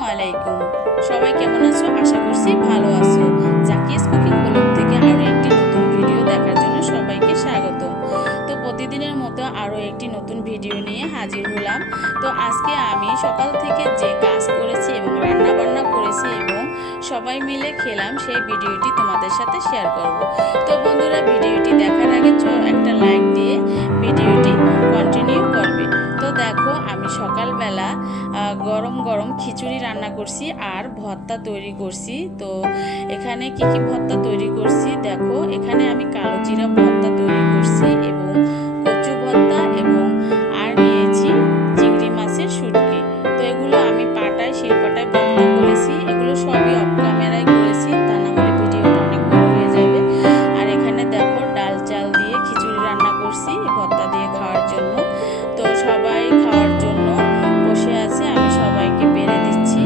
আসসালামু আলাইকুম। সবাই কেমন আছো? আশা করছি ভালো আছো। জাকিস কুকিং ব্লগ থেকে আরো একটি নতুন ভিডিও দেখার জন্য সবাইকে স্বাগত। তো প্রতিদিনের মতো আরো একটি নতুন ভিডিও নিয়ে হাজির হলাম। তো আজকে আমি সকাল থেকে যে কাজ করেছি এবং রান্না বান্না করেছি এবং সবাই মিলে খেলাম সেই ভিডিওটি তোমাদের সাথে শেয়ার করব। তো বন্ধুরা, ভিডিওটি দেখার আগে একটা লাইক দিয়ে ভিডিওটি কন্টিনিউ করবে। তো দেখো, আমি সকালবেলা গরম গরম খিচুড়ি রান্না করছি আর ভর্তা তৈরি করছি। তো এখানে কি কি ভর্তা তৈরি করছি দেখো। এখানে আমি কালো জিরা ভর্তা তৈরি করছি এবং কচু ভর্তা এবং আর নিয়েছি চিংড়ি মাছের শুটকি। তো এগুলো আমি শিলপাটায় ভর্তা করেছি। এগুলো সবই অফ ক্যামেরায় করেছি, তা না হলে ভিডিওটা অনেক বড় হয়ে যাবে। আর এখানে দেখো ডাল চাল দিয়ে খিচুড়ি রান্না করছি ভর্তা দিয়ে খাওয়ার জন্য। তো সবাই খাওয়ার জন্য বসে আছে, আমি সবাইকে বেড়ে দিচ্ছি।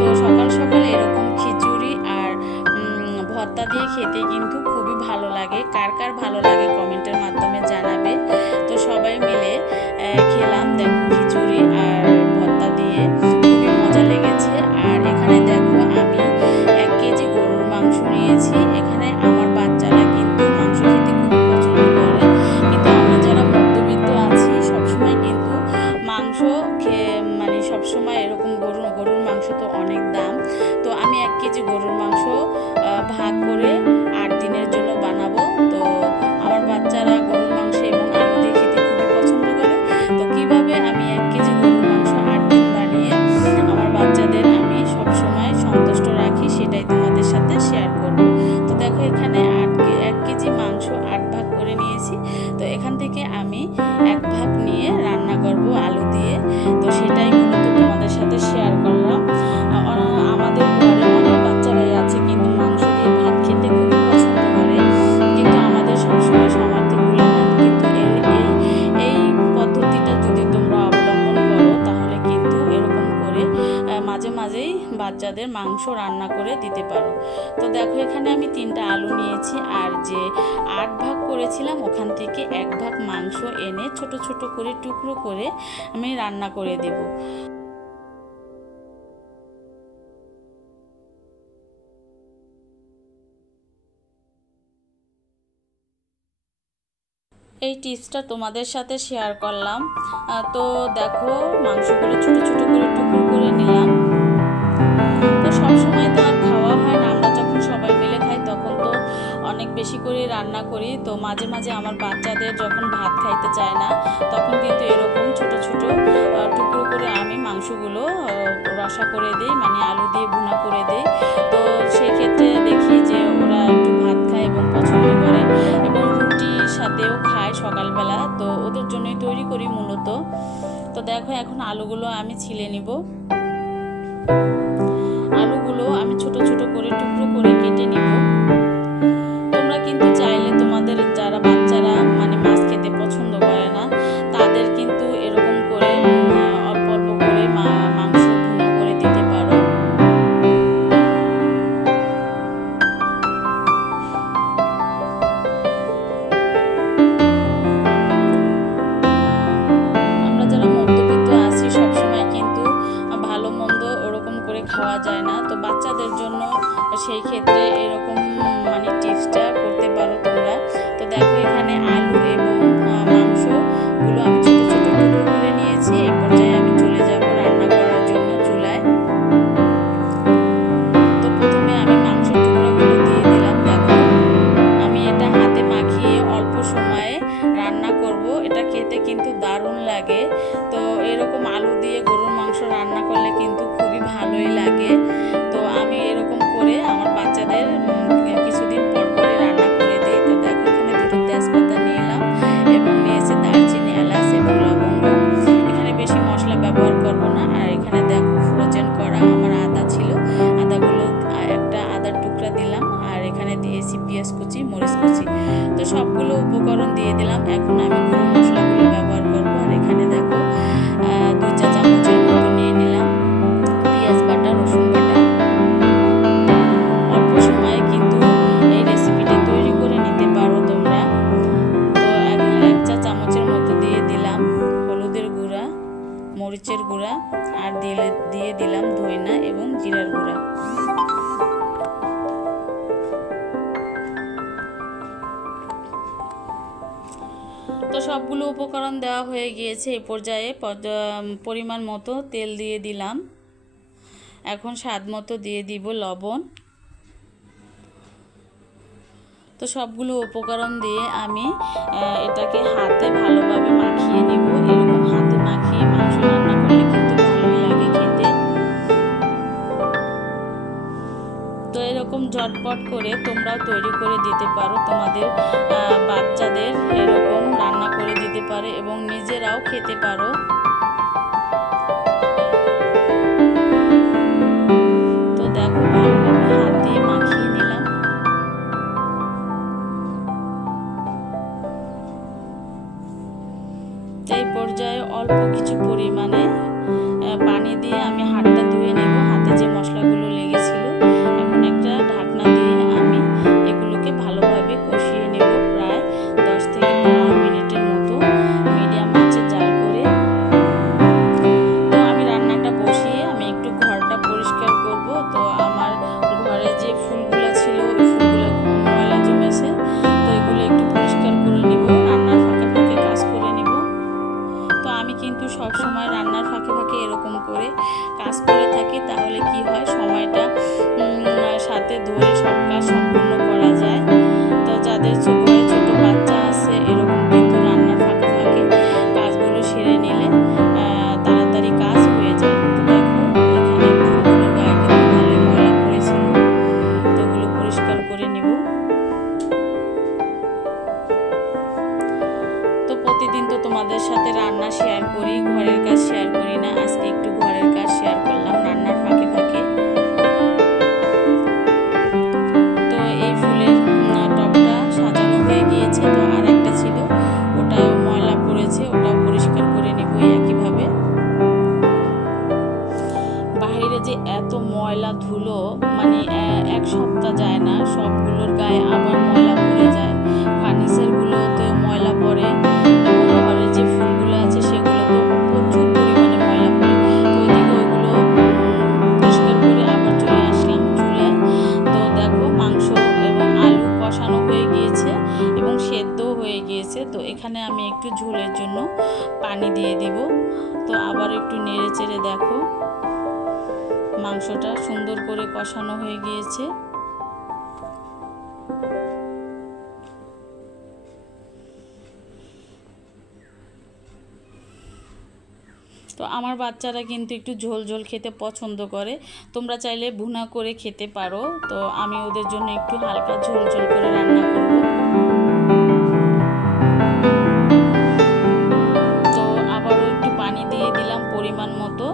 তো সকাল সকাল এরকম খিচুড়ি আর ভর্তা দিয়ে খেতে কিন্তু খুবই ভালো লাগে। কার কার ভালো লাগে কমেন্টের মাধ্যমে জানাবে। তো সবাই মিলে খেলাম দেখো খিচুড়ি আর ভর্তা দিয়ে, খুবই মজা লেগেছে। আর এখানে দেখো আমি 1 কেজি গরুর মাংস নিয়েছি। এখানে আমার বাচ্চারা কিন্তু মাংস খেতে খুব পছন্দ করে, কিন্তু আমরা যারা মধ্যবিত্ত আছি সবসময় কিন্তু মাংস মানে সবসময় এরকম গরুর মাংস তো অনেক দাম। তো আমি 1 কেজি গরুর মাংস ভাগ করে 8 দিনের জন্য বানাবো। তো আমার বাচ্চারা গরুর মাংস এবং আলু দিয়ে খেতে খুবই পছন্দ করে। তো কিভাবে আমি 1 কেজি গরুর মাংস 8 দিন বানিয়ে আমার বাচ্চাদের আমি সবসময় সন্তুষ্ট রাখি, সেটাই তোমাদের সাথে শেয়ার করব। তো দেখো, এখানে 1 কেজি মাংস 8 ভাগ করে নিয়েছি। তো এখান থেকে আমি 1 ভাগ নিয়ে রান্না করব আলু দিয়ে। তো সেটাই মূলত তোমাদের সাথে শেয়ার করলাম। আমাদের ঘরে অনেক বাচ্চারাই আছে কিন্তু মাংস দিয়ে ভাত খেতে খুবই পছন্দ করে, কিন্তু আমাদের সবসময় সামর্থ্য কুলায় না। কিন্তু এই পদ্ধতিটা যদি তোমরা অবলম্বন করো তাহলে কিন্তু এরকম করে মাঝে মাঝেই বাচ্চাদের মাংস রান্না করে দিতে পারো। তো দেখো, এখানে আমি 3টা আলু নিয়েছি আর যে 8 ভাগ করেছিলাম ওখান থেকে 1 ভাগ মাংস এনে ছোট ছোট করে টুকরো করে আমি রান্না করে দেব। এই টিপসটা তোমাদের সাথে শেয়ার করলাম। তো দেখো, মাংসগুলো ছোট ছোট করে টুকরো করে নিলাম। তো সবসময় তো আর খাওয়া হয় না, আমরা যখন সবাই মিলে খাই তখন তো অনেক বেশি করে রান্না করি। তো মাঝে মাঝে আমার বাচ্চাদের যখন ভাত খাইতে চায় না তখন কিন্তু এরকম ছোট ছোট টুকরো করে আমি মাংসগুলো রসা করে দিই, মানে আলু দিয়ে ভুনা করে দিই। তো সেই ক্ষেত্রে দেখি যে ওরা একটু ভাত খায় এবং পছন্দ করে এবং রুটির সাথেও খায় সকালবেলা। তো ওদের জন্যই তৈরি করি মূলত। তো দেখো, এখন আলুগুলো আমি ছিলে নিব। আলুগুলো আমি ছোট ছোট করে টুকরো করে কেটে নিব। তোমরা কিন্তু চাইলে তোমাদের যারা বাচ্চারা মানে মাছ খেতে পছন্দ করে না তাদের কিন্তু এরকম করে অল্প অল্প করে মাংস ভুনা করে দিতে পারো। আমরা যারা মধ্যবিত্ত আছি সবসময় কিন্তু ভালো মন্দ ওরকম করে খাওয়া যায় না। তো বাচ্চাদের জন্য সেই ক্ষেত্রে এরকম মানে টিপসটা করতে পারো তোমরা। তো দেখো, এখানে আলু এবং মাংসগুলো আমি ছোট ছোট টুকরো করে নিয়েছি। এই পর্যায়ে আমি চলে যাব রান্না করার জন্য চুলায়। তো প্রথমে আমি মাংসের টুকরোগুলো দিয়ে দিলাম। দেখো, আমি এটা হাতে মাখিয়ে অল্প সময়ে রান্না করব। এটা খেতে কিন্তু দারুণ লাগে। তো এরকম আলু দিয়ে গরুর মাংস রান্না করলে কিন্তু খুবই ভালোই লাগে। তো আমি এরকম করে আমার বাচ্চাদের কিছুদিন পর পরে রান্না করে দিই। তো দেখো, এখানে 2টো তেজপাতা নিলাম এবং নিয়েছি দারচিনি, এলাচ এবং লবঙ্গ। এখানে বেশি মশলা ব্যবহার করব না। আর এখানে দেখো, ফ্রোজেন করা আমার আদা ছিল, আদাগুলো একটা আদার টুকরা দিলাম। আর এখানে দিয়েছি পেঁয়াজ কুচি, মরিচ কুচি। তো সবগুলো উপকরণ দিয়ে দিলাম। এখন আমি গরম মশলাগুলো ব্যবহার করব। আর এখানে দেখো 2 চা চামচের মতো নিয়ে নিলাম পেঁয়াজ বাটা, রসুন বাটা। অল্প সময়ে কিন্তু এই রেসিপিটা তৈরি করে নিতে পারো তোমরা। তো এখানে 1 চা চামচের মতো দিয়ে দিলাম হলুদের গুঁড়া, মরিচের গুঁড়া আর দিয়ে দিলাম ধইনা এবং তো সবগুলো উপকরণ দেওয়া হয়ে গিয়েছে। এই পর্যায়ে পরিমাণ মতো তেল দিয়ে দিলাম। এখন স্বাদ মতো দিয়ে দিব লবণ। তো সবগুলো উপকরণ দিয়ে আমি এটাকে হাতে ভালোভাবে মাখিয়ে নিব। এরকম হাতে মাখিয়ে মাংস রান্না করলে কিন্তু ভালোই লাগে খেতে। তো এরকম ঝটপট করে তোমরাও তৈরি করে দিতে পারো, তোমাদের বাচ্চাদের এরকম রান্না করে দিতে পারে এবং নিজেরাও খেতে পারো। তো দেখো ভালোভাবে হাত দিয়ে মাখিয়ে নিলাম। এই পর্যায়ে অল্প কিছু পরিমাণে পানি দিয়ে আমি হাতটা ধুয়ে নেব, হাতে যে মশলাগুলো লেগেছিল। এখন একটা ঢাকনা দিয়ে আমি এগুলোকে ভালোভাবে কষিয়ে নেব, প্রায় 10 থেকে 15 মিনিটের মতো মিডিয়াম আঁচে জাল করে। তো আমি রান্নাটা বসিয়ে আমি একটু ঘরটা পরিষ্কার করব। তো আমার ঘরে যে ফুলগুলো ছিল ওই ফুলগুলো ময়লা জমেছে, তো এগুলো একটু পরিষ্কার করে নিব, রান্নার ফাঁকে ফাঁকে কাজ করে নিব। তো আমি কিন্তু সব সময় রান্নার ফাঁকে ফাঁকে এরকম করে কাজ করে থাকি, তাহলে কি হয় সময়টা সাথে ধরে সব কাজ সম্পূর্ণ করা যায়। তো যাদের ঘরে ছোট বাচ্চা আছে এরকম কিন্তু রান্নার ফাঁকে ফাঁকে কাজগুলো সেরে নিলে তাড়াতাড়ি কাজ হয়ে যায়। তো দেখো এখানে ফুলগুলোর গায়ে কিন্তু ভালোই ময়লা পড়েছিল, তো ওগুলো পরিষ্কার করে নিব। তো প্রতিদিন তো তোমাদের সাথে রান্না শেয়ার করি, ঘরের কাজ শেয়ার করি না। আজকে একটু ঘরের কাজ শেয়ার করলাম রান্নার ফাঁকে ফাঁকে। তো এই ফুলের টবটা সাজানো হয়ে গিয়েছে, তো আর একটা ছিল ওটাও ময়লা পড়েছে, ওটাও পরিষ্কার করে নেব একইভাবে। বাইরে যে এত ময়লা ধুলো, মানে এক সপ্তাহ যায় না সবগুলোর গায়ে আবার ময়লা পড়ে যায়। ফার্নিচারগুলোতে ময়লা পড়ে এবং ঘরে যে ফুলগুলো আছে সেগুলো তো প্রচুর পরিমাণে ময়লা পড়ে। তো ওইদিকে ওইগুলো পরিষ্কার করে আবার চলে আসলাম চুলায়। তো দেখো মাংস এবং আলু কষানো হয়ে গিয়েছে এবং সেদ্ধও হয়ে গিয়েছে। তো এখানে আমি একটু ঝোলের জন্য পানি দিয়ে দিব। তো আবার একটু নেড়ে চেড়ে দেখো মাংসটা সুন্দর করে কষানো হয়ে গিয়েছে। তো আমার বাচ্চারা কিন্তু একটু ঝোল ঝোল খেতে পছন্দ করে, তোমরা চাইলে ভুনা করে খেতে পারো। তো আমি ওদের জন্য একটু হালকা ঝোল ঝোল করে রান্না করব। তো আবারও একটু পানি দিয়ে দিলাম পরিমাণ মতো।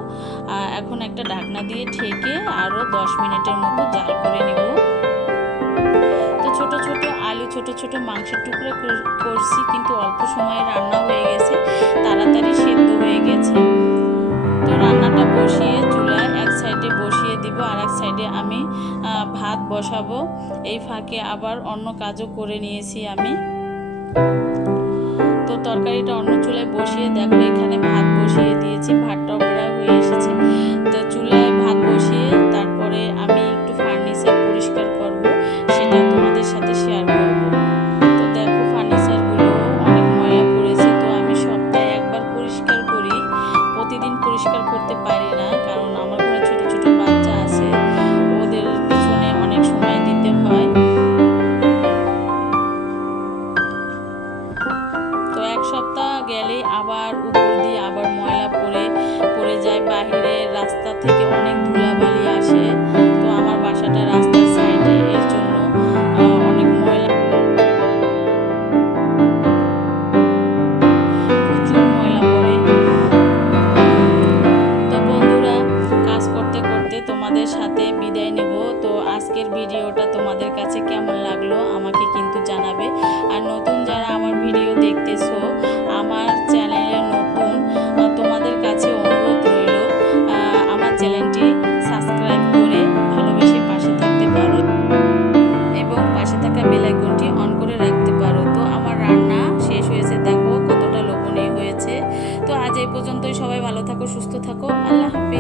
এখন একটা ঢাকনা দিয়ে ঢেকে আরও 10 মিনিটের মতো জাল করে নেব। তো ছোট ছোট আলু ছোট ছোট মাংসের টুকরো করছি, কিন্তু অল্প সময়ে রান্না হয়ে গেছে, তাড়াতাড়ি সেদ্ধ হয়ে গেছে। তো রান্নাটা বসিয়ে চুলায় এক সাইডে বসিয়ে দিব, আর এক সাইডে আমি ভাত বসাবো। এই ফাঁকে আবার অন্য কাজও করে নিয়েছি আমি। তো তরকারিটা অন্য চুলায় বসিয়ে দেখো এখানে ভাত বসিয়ে দিয়েছি, ভাতটাও প্রায় হয়ে এসেছে। তো চুলায় ভাত বসিয়ে তারপরে আমি একটু ফার্নিচার পরিষ্কার করব, সেটা তোমাদের সাথে শেয়ার করব। তো দেখো ফার্নিচারগুলো অনেক ময়লা পড়েছে, তো আমি সপ্তাহে একবার পরিষ্কার করি, প্রতিদিন পরিষ্কার করতে পারি না, কারণ আমার ঘরে ছোট ছোট বাচ্চা আছে, ওদের পিছনে অনেক সময় দিতে হয়। তো এক সপ্তাহ গেলে আবার উপর দিয়ে আবার ময়লা পড়ে যায়, বাহিরের রাস্তা থেকে অনেক ধুলাবালি আসে। তো আমার বাসাটা রাস্তার সাইডে, এর জন্য অনেক ময়লা, প্রচুর ময়লা পড়ে। তো বন্ধুরা কাজ করতে করতে তোমাদের সাথে বিদায় নেব। তো আজকের ভিডিওটা তোমাদের কাছে কেমন লাগলো আমাকে কিন্তু জানাবে। আর নতুন যারা আমার ভিডিও দেখতেছো, আমার চ্যানেলে নতুন, তোমাদের কাছে অনুরোধ রইল আমার চ্যানেলটি সাবস্ক্রাইব করে ভালোবেসে পাশে থাকতে পারো এবং পাশে থাকা বেল আইকনটি অন করে রাখতে পারো। তো আমার রান্না শেষ হয়েছে, দেখো কতটা লোভনীয় হয়েছে। তো আজ এই পর্যন্তই, সবাই ভালো থাকো, সুস্থ থাকো, আল্লাহ হাফেজ।